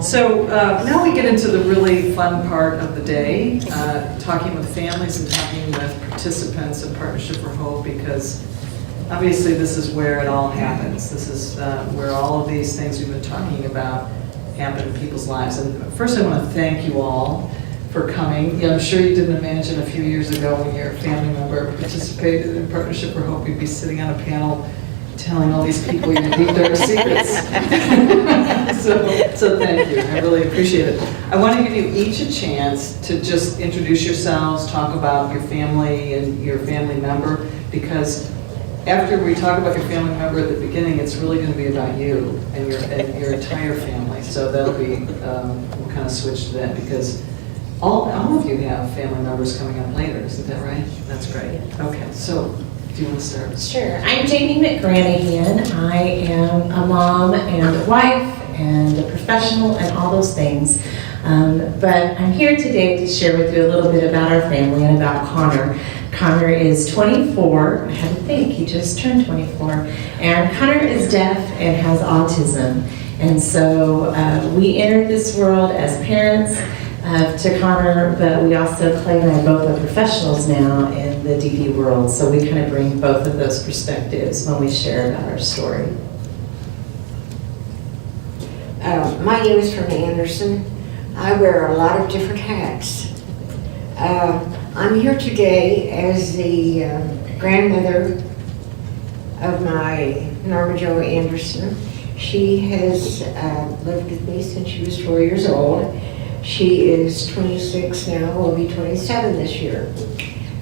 So now we get into the really fun part of the day, talking with families and talking with participants in Partnership for Hope, because obviously this is where it all happens. This is where all of these things we've been talking about happen in people's lives. And first I want to thank you all for coming. Yeah, I'm sure you didn't imagine a few years ago when your family member participated in Partnership for Hope, you'd be sitting on a panel telling all these people your deep, dark secrets. So thank you. I really appreciate it. I want to give you each a chance to just introduce yourselves, talk about your family and your family member, because after we talk about your family member at the beginning, it's really going to be about you and your entire family. So that'll be, we'll kind of switch to that, because all of you have family members coming up later. Isn't that right? That's great. Okay, so do you want to start? Sure. I'm Jamie McGranahan. I am a mom and a wife and a professional and all those things. But I'm here today to share with you a little bit about our family and about Connor. Connor is 24. I had to think, he just turned 24. And Connor is deaf and has autism. And so we entered this world as parents to Connor, but we also, Clay and I both are professionals now in the DV world, so we kind of bring both of those perspectives when we share about our story. My name is Fern Anderson. I wear a lot of different hats. I'm here today as the grandmother of my Norma Jo Anderson. She has lived with me since she was 4 years old. She is 26 now, will be 27 this year.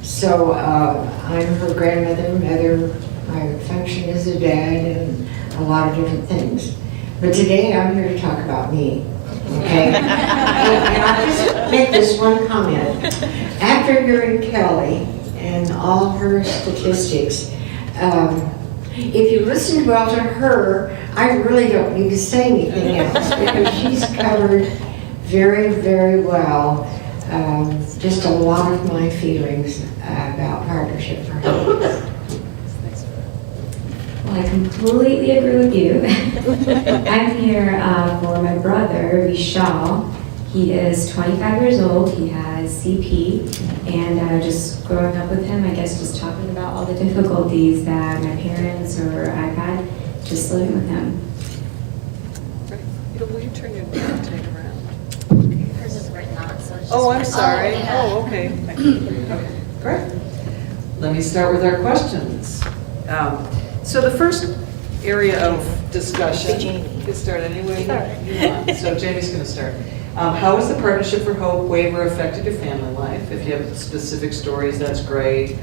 So I'm her grandmother, mother, I function as a dad, and a lot of different things. But today I'm here to talk about me, okay? and I'll just make this one comment. After hearing Kelly and all her statistics, if you listen well to her, I really don't need to say anything else, because she's covered very, very well just a lot of my feelings about Partnership for Hope. Well, I completely agree with you. I'm here for my brother, Vishal. He is 25 years old. He has CP. And just growing up with him, I guess just talking about all the difficulties that my parents or I've had just living with him. Will you turn your tape around? Hers is written on, so it's just. Oh, I'm sorry. Oh, yeah. Oh, okay. Okay, great. Let me start with our questions. So the first area of discussion, you can start any way you want. So Jamie's going to start. How has the Partnership for Hope waiver affected your family life? If you have specific stories, that's great.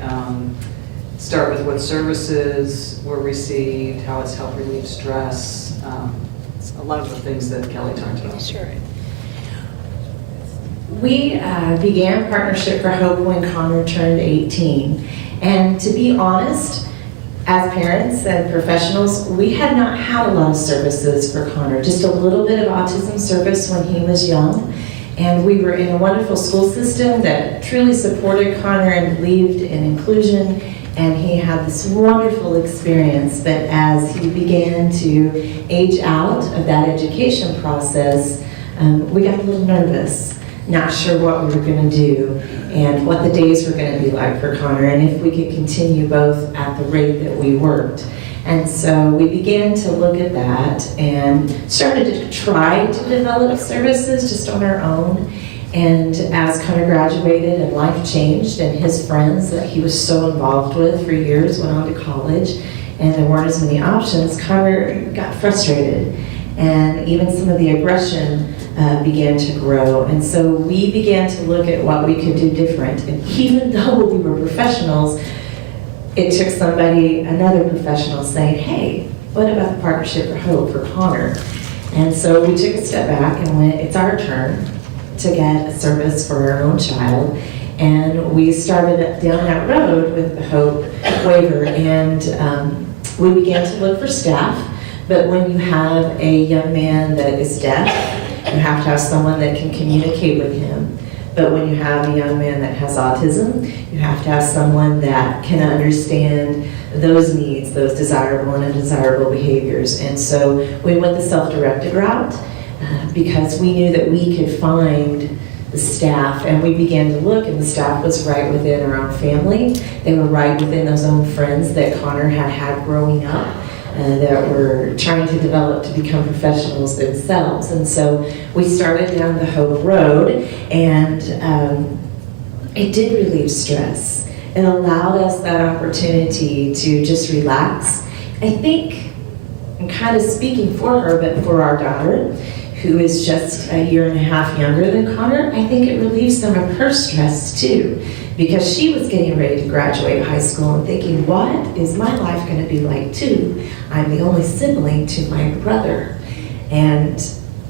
Start with what services were received, how it's helped relieve stress, a lot of the things that Kelly talked about. Sure. We began Partnership for Hope when Connor turned 18. And to be honest, as parents and professionals, we had not had a lot of services for Connor, just a little bit of autism service when he was young. And we were in a wonderful school system that truly supported Connor and believed in inclusion. And he had this wonderful experience, but as he began to age out of that education process, we got a little nervous, not sure what we were going to do and what the days were going to be like for Connor, and if we could continue both at the rate that we worked. And so we began to look at that and started to try to develop services just on our own. And as Connor graduated and life changed, and his friends that he was so involved with for years went on to college, and there weren't as many options, Connor got frustrated. And even some of the aggression began to grow. And so we began to look at what we could do different. And even though we were professionals, it took somebody, another professional, saying, hey, what about the Partnership for Hope for Connor? And so we took a step back and went, it's our turn to get a service for our own child. And we started down that road with the Hope waiver, and we began to look for staff. But when you have a young man that is deaf, you have to have someone that can communicate with him. But when you have a young man that has autism, you have to have someone that can understand those needs, those desirable and undesirable behaviors. And so we went the self-directed route. because we knew that we could find the staff, and we began to look, and the staff was right within our own family. They were right within those own friends that Connor had had growing up, that were trying to develop to become professionals themselves. And so we started down the Hope Road, and it did relieve stress. It allowed us that opportunity to just relax. I think, I'm kind of speaking for her, but for our daughter, who is just a year and a half younger than Connor, I think it relieves some of her stress too, because she was getting ready to graduate high school and thinking, what is my life going to be like too? I'm the only sibling to my brother, and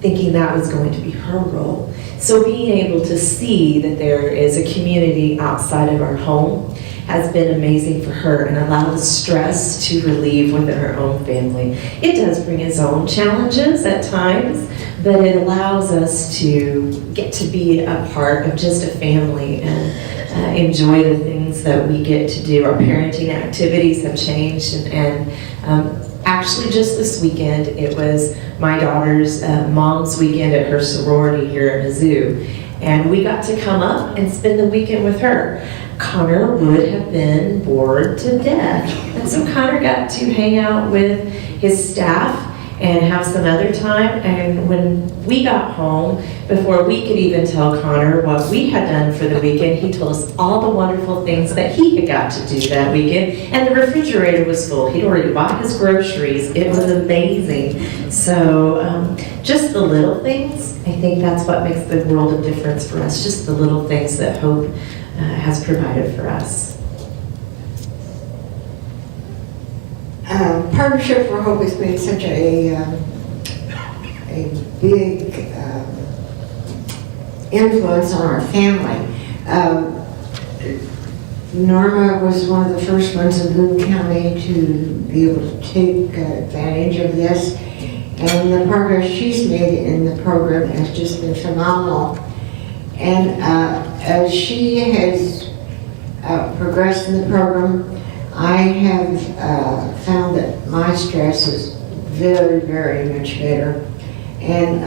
thinking that was going to be her role. So being able to see that there is a community outside of our home has been amazing for her, and allowed the stress to relieve within her own family. It does bring its own challenges at times, but it allows us to get to be a part of just a family and enjoy the things that we get to do. Our parenting activities have changed, and actually just this weekend, it was my daughter's mom's weekend at her sorority here at Mizzou, and we got to come up and spend the weekend with her. Connor would have been bored to death, and so Connor got to hang out with his staff and have some other time. And when we got home, before we could even tell Connor what we had done for the weekend, he told us all the wonderful things that he had got to do that weekend, and the refrigerator was full. He'd already bought his groceries. It was amazing. So just the little things, I think that's what makes the world of difference for us, just the little things that Hope has provided for us. Partnership for Hope has made such a big influence on our family. Norma was one of the first ones in Boone County to be able to take advantage of this, and the progress she's made in the program has just been phenomenal. And as she has progressed in the program, I have found that my stress is very, very much better. And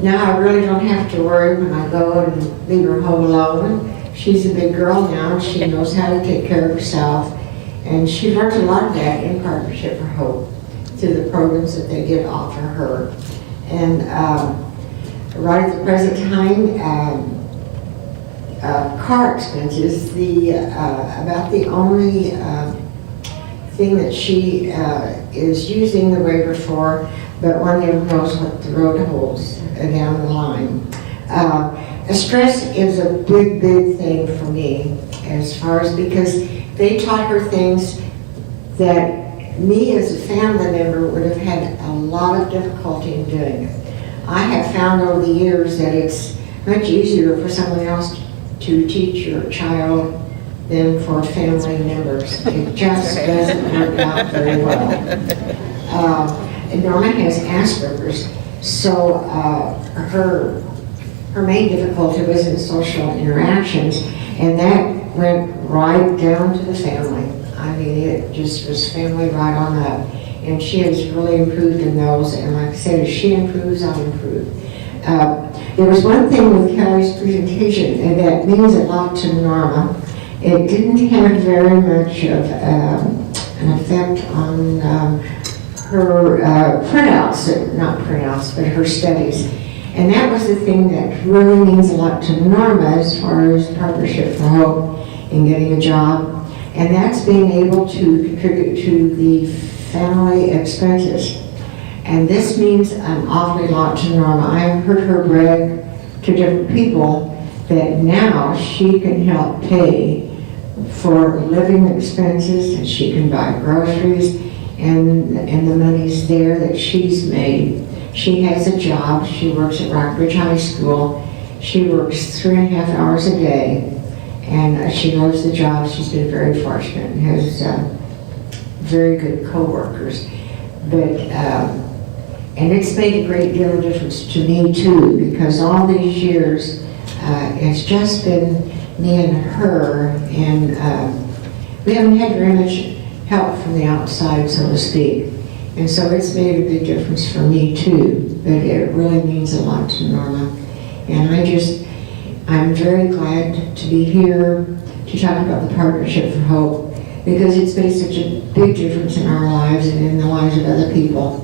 now I really don't have to worry when I go and leave her home alone. She's a big girl now. She knows how to take care of herself. And she learned a lot of that in Partnership for Hope through the programs that they get offer her. And right at the present time, car expenses, about the only thing that she is using the waiver for, but one never knows what the road holds down the line. Stress is a big, big thing for me, as far as, because they taught her things that me as a family member would have had a lot of difficulty in doing. I have found over the years that it's much easier for someone else to teach your child than for family members. It just doesn't work out very well. And Norma has Asperger's, so her main difficulty was in social interactions, and that went right down to the family. I mean, it just was family right on up. And she has really improved in those, and like I said, as she improves, I'll improve. There was one thing with Kelly's presentation, and that means a lot to Norma. It didn't have very much of an effect on her printouts, not printouts, but her studies. And that was the thing that really means a lot to Norma as far as Partnership for Hope and getting a job. And that's being able to contribute to the family expenses. And this means an awfully lot to Norma. I have heard her brag to different people that now she can help pay for living expenses, and she can buy groceries, and the money's there that she's made. She has a job. She works at Rockbridge High School. She works 3.5 hours a day, and she loves the job. She's been very fortunate and has very good co-workers. But and it's made a great deal of difference to me too, because all these years it's just been me and her, and we haven't had very much help from the outside, so to speak. And so it's made a big difference for me too, but it really means a lot to Norma. And I'm very glad to be here to talk about the Partnership for Hope, because it's made such a big difference in our lives and in the lives of other people.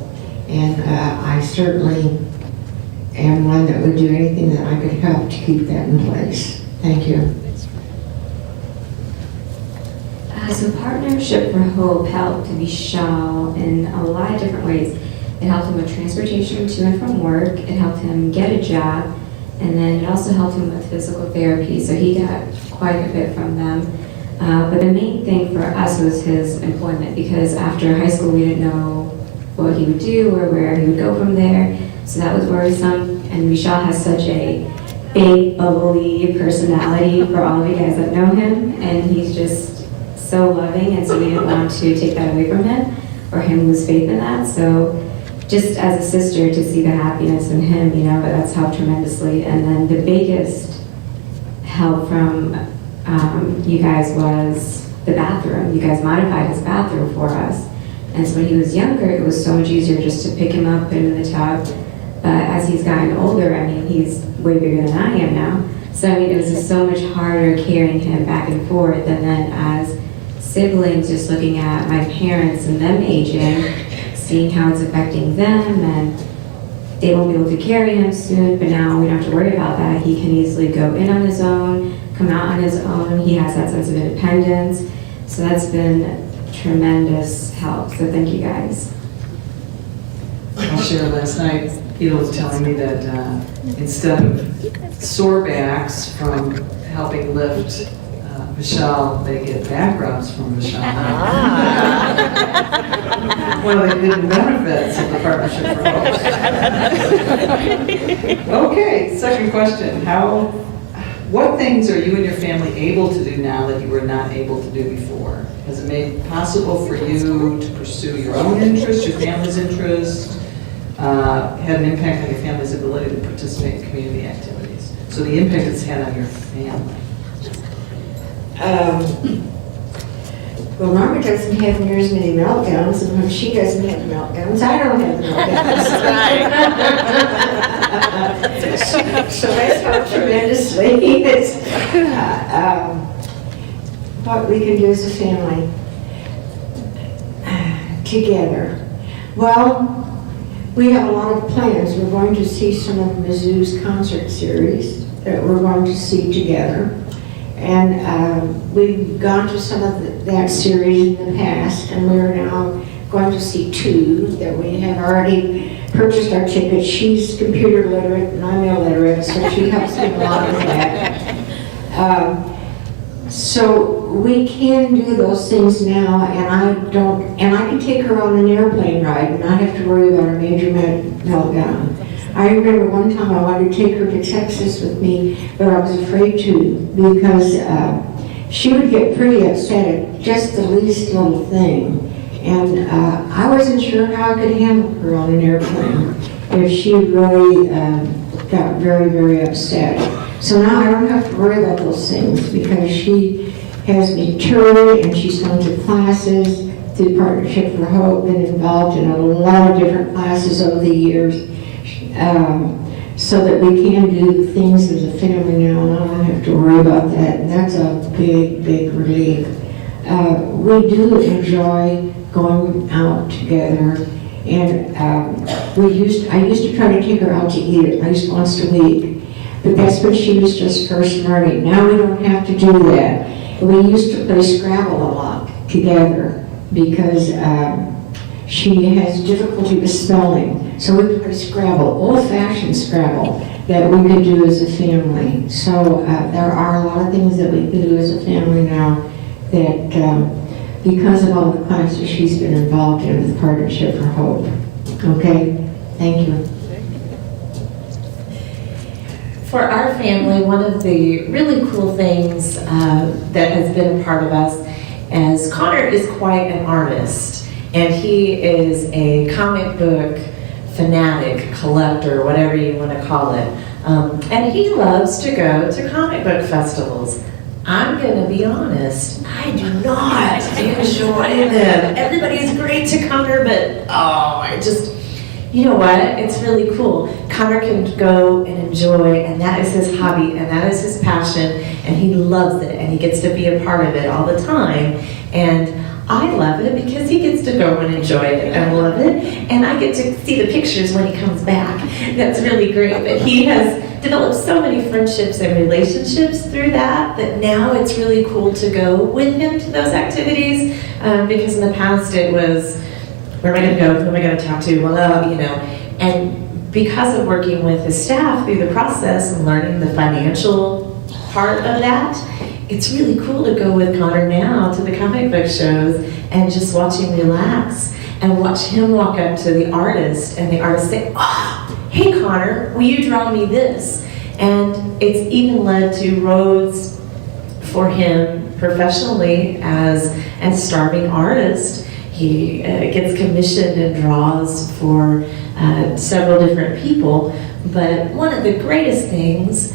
And I certainly am one that would do anything that I could help to keep that in place. Thank you. So Partnership for Hope helped Vishal in a lot of different ways. It helped him with transportation to and from work, it helped him get a job, and then it also helped him with physical therapy, so he got quite a bit from them. But the main thing for us was his employment, because after high school we didn't know what he would do or where he would go from there, so that was worrisome. And Vishal has such a big, bubbly personality for all of you guys that know him, and he's just so loving, and so we didn't want to take that away from him or him lose faith in that. So just as a sister, to see the happiness in him, you know, that's helped tremendously. And then the biggest help from you guys was the bathroom. You guys modified his bathroom for us. And so when he was younger, it was so much easier just to pick him up, put him in the tub. But as he's gotten older, I mean, he's way bigger than I am now. So I mean, it was just so much harder carrying him back and forth. And then as siblings, just looking at my parents and them aging, seeing how it's affecting them, and they won't be able to carry him soon, but now we don't have to worry about that. He can easily go in on his own, come out on his own. He has that sense of independence. So that's been tremendous help. So thank you guys. I'll share last night, Ida was telling me that instead of sore backs from helping lift Vishal, they get back rubs from Vishal. One of the hidden benefits of the Partnership for Hope. Okay, second question. What things are you and your family able to do now that you were not able to do before? Has it made it possible for you to pursue your own interests, your family's interests? Had an impact on your family's ability to participate in community activities? So the impact it's had on your family. Well, Norma doesn't have near as many meltdowns, and when she doesn't have meltdowns, I don't have meltdowns. So that's helped tremendously. It's, what we can do as a family together. Well, we have a lot of plans. We're going to see some of Mizzou's concert series that we're going to see together. And we've gone to some of that series in the past, and we're now going to see two that we have already purchased our tickets. She's computer literate and I'm illiterate, so she helps me a lot with that. So we can do those things now, and I can take her on an airplane ride and not have to worry about a major meltdown. I remember one time I wanted to take her to Texas with me, but I was afraid to, because she would get pretty upset at just the least little thing. And I wasn't sure how I could handle her on an airplane if she really got very, very upset. So now I don't have to worry about those things, because she has me toured and she's gone to classes through Partnership for Hope, been involved in a lot of different classes over the years. So that we can do things as a family now, and I don't have to worry about that. And that's a big, big relief. We do enjoy going out together, and I used to try to take her out to eat at least once a week, but that's when she was just first learning. Now we don't have to do that. We used to play Scrabble a lot together, because she has difficulty with spelling. So we play Scrabble, old-fashioned Scrabble, that we could do as a family. So there are a lot of things that we can do as a family now that, because of all the classes she's been involved in with Partnership for Hope. Okay? Thank you. For our family, one of the really cool things that has been a part of us is Connor is quite an artist, and he is a comic book fanatic, collector, whatever you want to call it. And he loves to go to comic book festivals. I'm going to be honest, I do not enjoy them. Everybody is great to Connor, but just, you know what, it's really cool. Connor can go and enjoy, and that is his hobby, and that is his passion, and he loves it, and he gets to be a part of it all the time. And I love it because he gets to go and enjoy it and love it, and I get to see the pictures when he comes back. That's really great. But he has developed so many friendships and relationships through that now it's really cool to go with him to those activities, because in the past it was, where am I going to go? Who am I going to talk to? Well, you know, and because of working with the staff through the process and learning the financial part of that, it's really cool to go with Connor now to the comic book shows and just watch him relax and watch him walk up to the artist and the artist say, "Oh, hey Connor, will you draw me this?" And it's even led to roads for him professionally as a starving artist. He gets commissioned and draws for several different people. But one of the greatest things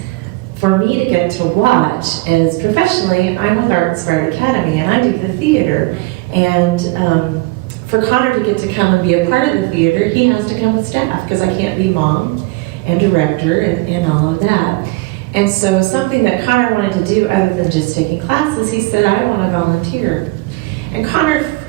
for me to get to watch is, professionally, I'm with Art Inspired Academy and I do the theater. And for Connor to get to come and be a part of the theater, he has to come with staff because I can't be mom and director and all of that. And so something that Connor wanted to do other than just taking classes, he said, I want to volunteer. And Connor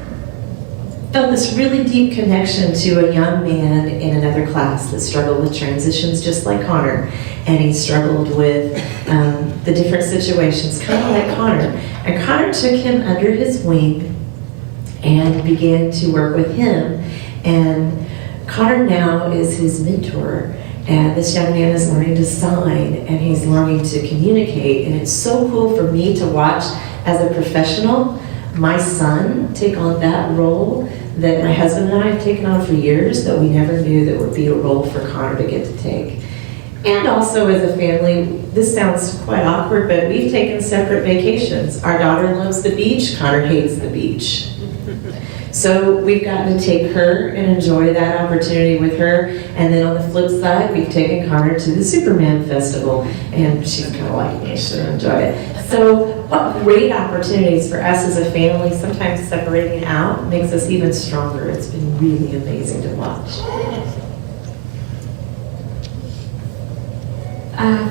felt this really deep connection to a young man in another class that struggled with transitions just like Connor. And he struggled with the different situations, kind of like Connor. And Connor took him under his wing and began to work with him. And Connor now is his mentor. And this young man is learning to sign and he's learning to communicate. And it's so cool for me to watch as a professional my son take on that role that my husband and I have taken on for years that we never knew that would be a role for Connor to get to take. And also as a family, this sounds quite awkward, but we've taken separate vacations. Our daughter loves the beach, Connor hates the beach. So we've gotten to take her and enjoy that opportunity with her. And then on the flip side, we've taken Connor to the Superman Festival. And she's kind of like me, she'll enjoy it. So what great opportunities for us as a family. Sometimes separating out makes us even stronger. It's been really amazing to watch.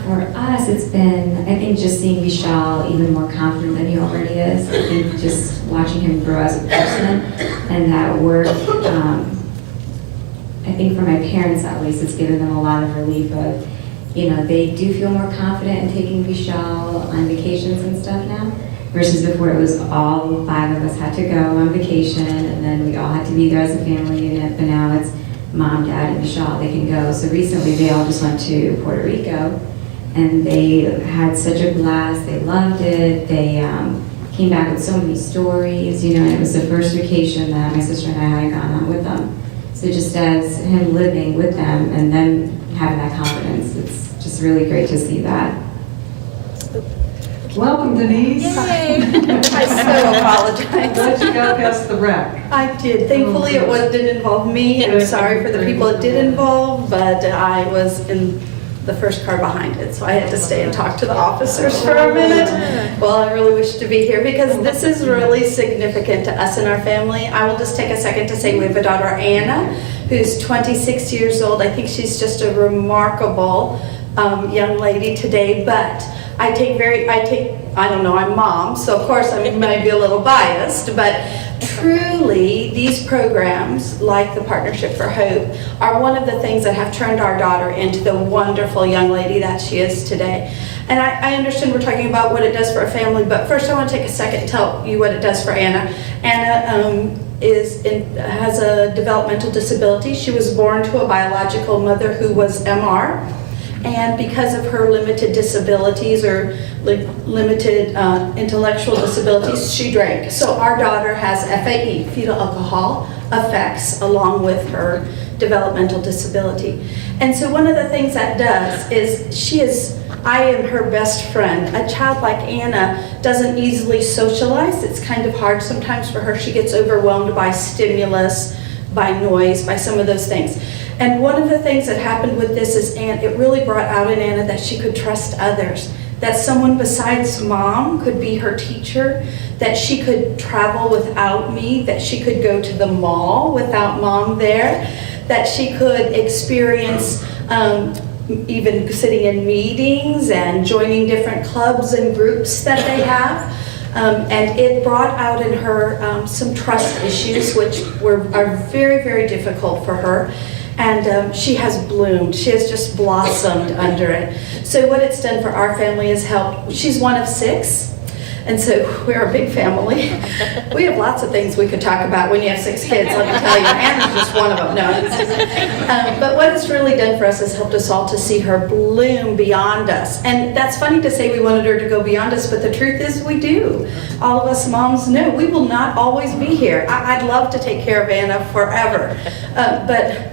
For us, it's been, I think, just seeing Vishal even more confident than he already is. I think just watching him grow as a person and that work, I think for my parents at least, it's given them a lot of relief of, you know, they do feel more confident in taking Vishal on vacations and stuff now, versus before it was all 5 of us had to go on vacation and then we all had to be there as a family unit, but now it's Mom, Dad, and Vishal, they can go. So recently they all just went to Puerto Rico and they had such a blast. They loved it. They came back with so many stories, you know, and it was the first vacation that my sister and I had gone on with them. So just as him living with them and then having that confidence, it's just really great to see that. Welcome, Denise. Yay! I so apologize. Glad you got past the wreck. I did. Thankfully, didn't involve me. I'm sorry for the people it did involve, but I was in the first car behind it, so I had to stay and talk to the officers for a minute. Well, I really wish to be here because this is really significant to us and our family. I will just take a second to say we have a daughter, Anna, who's 26 years old. I think she's just a remarkable young lady today, but I don't know, I'm mom, so of course I might be a little biased, but truly these programs, like the Partnership for Hope, are one of the things that have turned our daughter into the wonderful young lady that she is today. And I understand we're talking about what it does for a family, but first I want to take a second and tell you what it does for Anna. Anna has a developmental disability. She was born to a biological mother who was MR. And because of her limited disabilities or limited intellectual disabilities, she drank. So our daughter has FAE, fetal alcohol effects, along with her developmental disability. And so one of the things that does is I am her best friend. A child like Anna doesn't easily socialize. It's kind of hard sometimes for her. She gets overwhelmed by stimulus, by noise, by some of those things. And one of the things that happened with this is it really brought out in Anna that she could trust others, that someone besides Mom could be her teacher, that she could travel without me, that she could go to the mall without Mom there, that she could experience even sitting in meetings and joining different clubs and groups that they have. And it brought out in her some trust issues, which are very, very difficult for her. And she has bloomed. She has just blossomed under it. So what it's done for our family is helped. She's one of 6. And so we're a big family. We have lots of things we could talk about when you have 6 kids, let me tell you. Anna's just one of them. No, but what it's really done for us is helped us all to see her bloom beyond us. And that's funny to say we wanted her to go beyond us, but the truth is we do. All of us moms know we will not always be here. I'd love to take care of Anna forever, but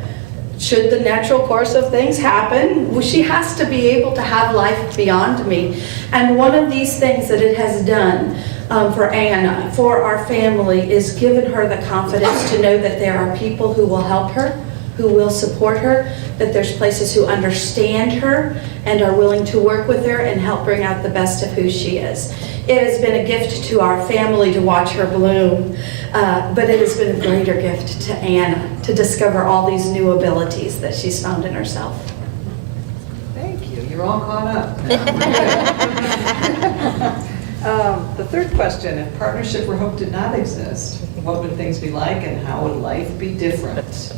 should the natural course of things happen, well, she has to be able to have life beyond me. And one of these things that it has done for Anna, for our family, is given her the confidence to know that there are people who will help her, who will support her, that there's places who understand her and are willing to work with her and help bring out the best of who she is. It has been a gift to our family to watch her bloom, but it has been a greater gift to Anna to discover all these new abilities that she's found in herself. Thank you. You're all caught up. The third question, if Partnership for Hope did not exist, what would things be like and how would life be different?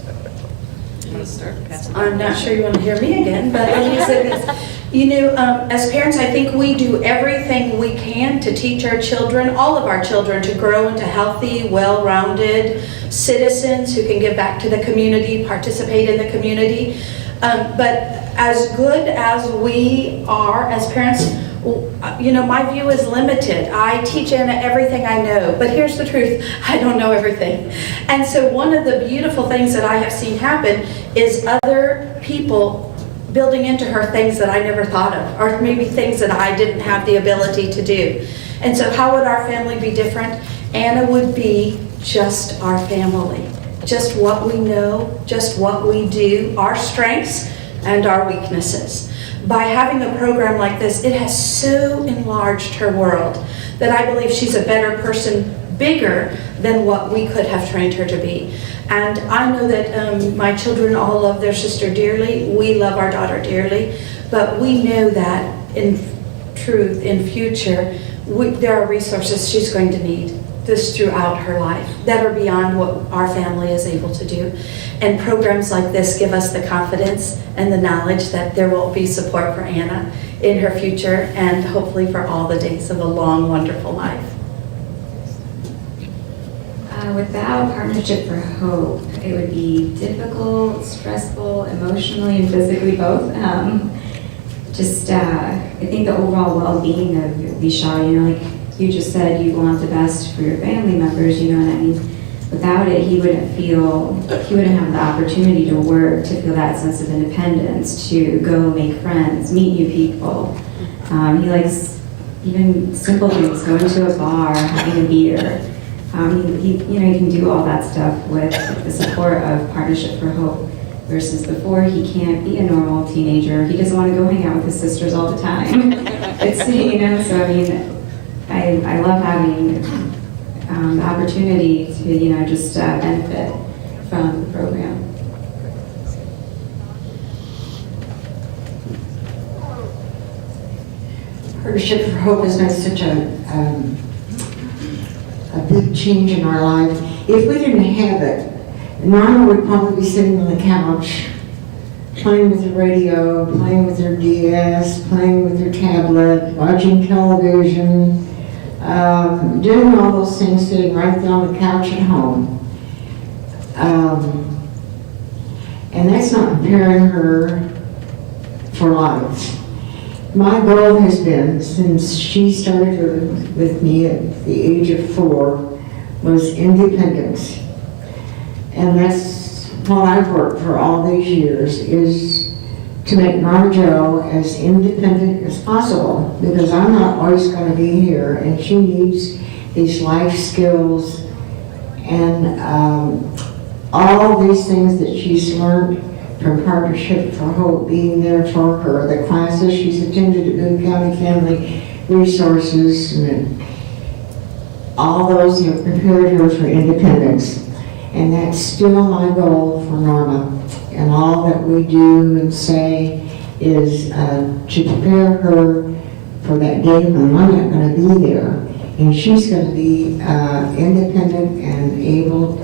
You want to start? I'm not sure you want to hear me again, but let me say this. You know, as parents, I think we do everything we can to teach our children, all of our children, to grow into healthy, well-rounded citizens who can give back to the community, participate in the community. But as good as we are as parents, you know, my view is limited. I teach Anna everything I know, but here's the truth, I don't know everything. And so one of the beautiful things that I have seen happen is other people building into her things that I never thought of, or maybe things that I didn't have the ability to do. And so how would our family be different? Anna would be just our family, just what we know, just what we do, our strengths and our weaknesses. By having a program like this, it has so enlarged her world that I believe she's a better person, bigger than what we could have trained her to be. And I know that my children all love their sister dearly. We love our daughter dearly. But we know that in truth, in future, there are resources she's going to need this throughout her life that are beyond what our family is able to do. And programs like this give us the confidence and the knowledge that there will be support for Anna in her future and hopefully for all the days of a long, wonderful life. Without Partnership for Hope, it would be difficult, stressful, emotionally and physically both. I think the overall well-being of Vishal, you know, like you just said, you want the best for your family members, you know what I mean? Without it, he wouldn't have the opportunity to work, to feel that sense of independence, to go make friends, meet new people. He likes even simple things, going to a bar, having a beer. He can do all that stuff with the support of Partnership for Hope, versus before he can't be a normal teenager. He doesn't want to go hang out with his sisters all the time. So I mean, I love having the opportunity to, just benefit from the program. Partnership for Hope has been such a big change in our life. If we didn't have it, Norma would probably be sitting on the couch, playing with her radio, playing with her DS, playing with her tablet, watching television, doing all those things, sitting right there on the couch at home. And that's not preparing her for life. My goal has been, since she started with me at the age of 4, was independence. And that's what I've worked for all these years, is to make Norma Jo as independent as possible, because I'm not always going to be here, and she needs these life skills and all these things that she's learned from Partnership for Hope, being there for her, the classes she's attended at Boone County Family Resources, and all those have prepared her for independence. And that's still my goal for Norma. we do and say is to prepare her for that day when I'm not going to be there, and she's going to be independent and able,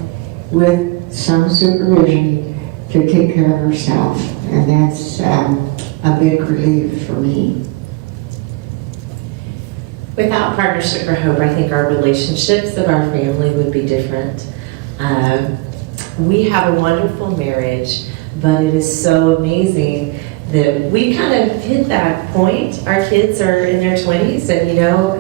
with some supervision, to take care of herself, and that's a big relief for me. Without Partnership for Hope, I think our relationships of our family would be different. We have a wonderful marriage, but it is so amazing that we kind of hit that point. Our kids are in their 20s, and you know,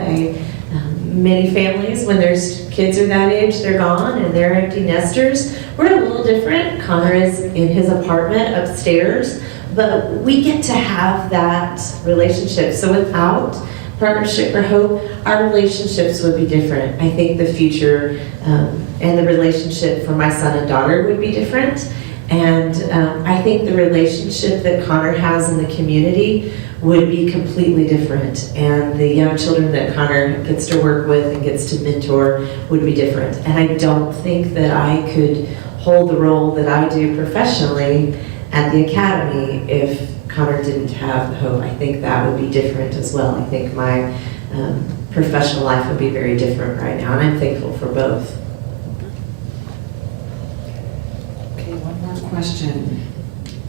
many families, when their kids are that age, they're gone and they're empty nesters. We're a little different. Connor is in his apartment upstairs, but we get to have that relationship. So without Partnership for Hope, our relationships would be different. I think the future and the relationship for my son and daughter would be different. And I think the relationship that Connor has in the community would be completely different. And the young children that Connor gets to work with and gets to mentor would be different. And I don't think that I could hold the role that I do professionally at the academy if Connor didn't have the hope. I think that would be different as well. I think my professional life would be very different right now, and I'm thankful for both. Okay, one more question.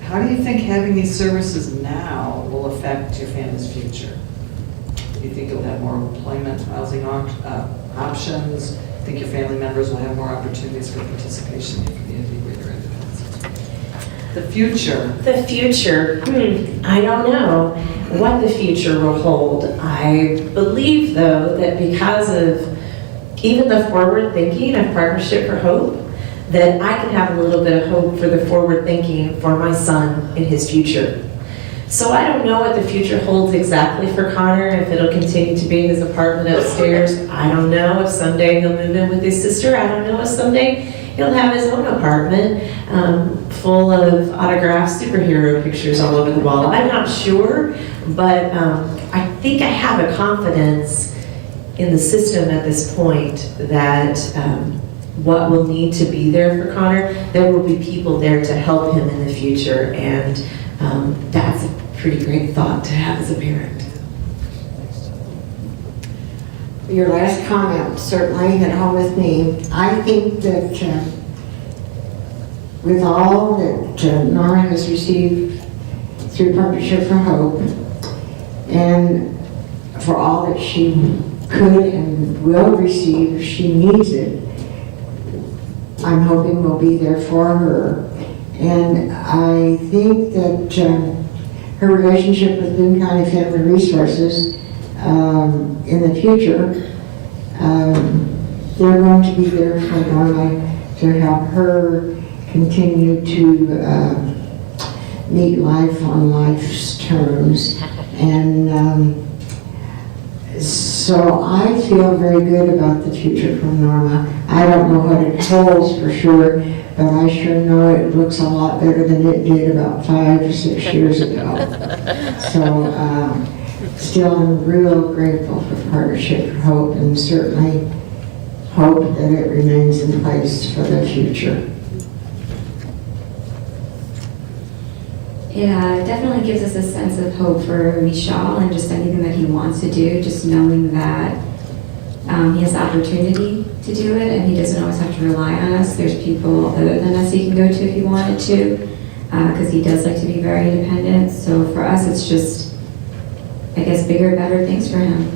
How do you think having these services now will affect your family's future? Do you think you'll have more employment, housing options? Think your family members will have more opportunities for participation in the community where you're independent? The future. The future, I don't know what the future will hold. I believe, though, that because of even the forward thinking of Partnership for Hope, that I can have a little bit of hope for the forward thinking for my son in his future. So I don't know what the future holds exactly for Connor, if it'll continue to be in his apartment upstairs. I don't know if someday he'll move in with his sister. I don't know if someday he'll have his own apartment full of autographed superhero pictures all over the wall. I'm not sure, but I think I have a confidence in the system at this point that what will need to be there for Connor, there will be people there to help him in the future, and that's a pretty great thought to have as a parent. Your last comment certainly hit home with me. I think that with all that Norma has received through Partnership for Hope, and for all that she could and will receive if she needs it, I'm hoping we'll be there for her. And I think that her relationship with Boone County Family Resources in the future, they're going to be there for Norma to help her continue to meet life on life's terms. And so I feel very good about the future from Norma. I don't know what it holds for sure, but I sure know it looks a lot better than it did about 5 or 6 years ago. So still I'm real grateful for Partnership for Hope, and certainly hope that it remains in place for the future. It definitely gives us a sense of hope for Vishal and just anything that he wants to do, just knowing that he has the opportunity to do it and he doesn't always have to rely on us. There's people other than us he can go to if he wanted to, because he does like to be very independent. So for us, it's just, I guess, bigger, better things for him.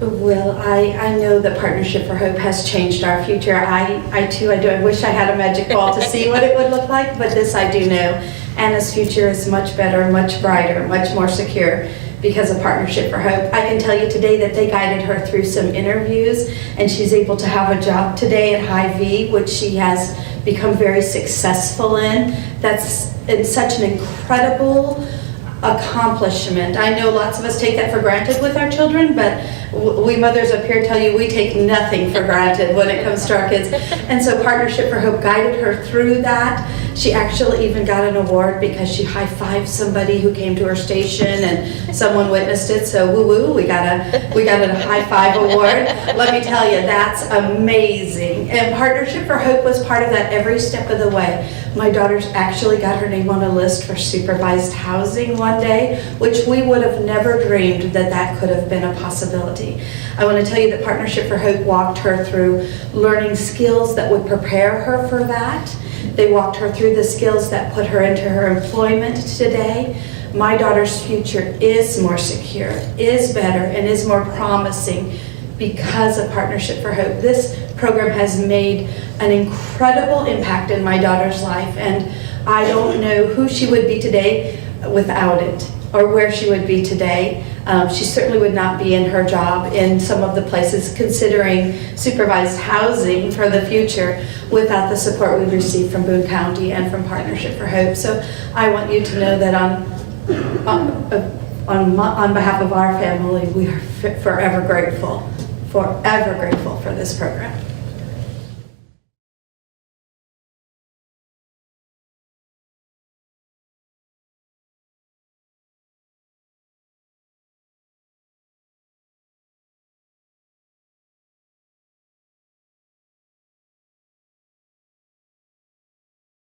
Well, I know that Partnership for Hope has changed our future. I too, I wish I had a magic ball to see what it would look like, but this I do know. Anna's future is much better, much brighter, much more secure because of Partnership for Hope. I can tell you today that they guided her through some interviews, and she's able to have a job today at Hy-Vee, which she has become very successful in. That's such an incredible accomplishment. I know lots of us take that for granted with our children, but we mothers up here tell you we take nothing for granted when it comes to our kids. And so Partnership for Hope guided her through that. She actually even got an award because she high-fived somebody who came to her station and someone witnessed it. So woo-woo, we got a high-five award. Let me tell you, that's amazing. And Partnership for Hope was part of that every step of the way. My daughter's actually got her name on a list for supervised housing one day, which we would have never dreamed that that could have been a possibility. I want to tell you that Partnership for Hope walked her through learning skills that would prepare her for that. They walked her through the skills that put her into her employment today. My daughter's future is more secure, is better, and is more promising because of Partnership for Hope. This program has made an incredible impact in my daughter's life, and I don't know who she would be today without it, or where she would be today. She certainly would not be in her job in some of the places considering supervised housing for the future without the support we've received from Boone County and from Partnership for Hope. So I want you to know that on behalf of our family, we are forever grateful for this program.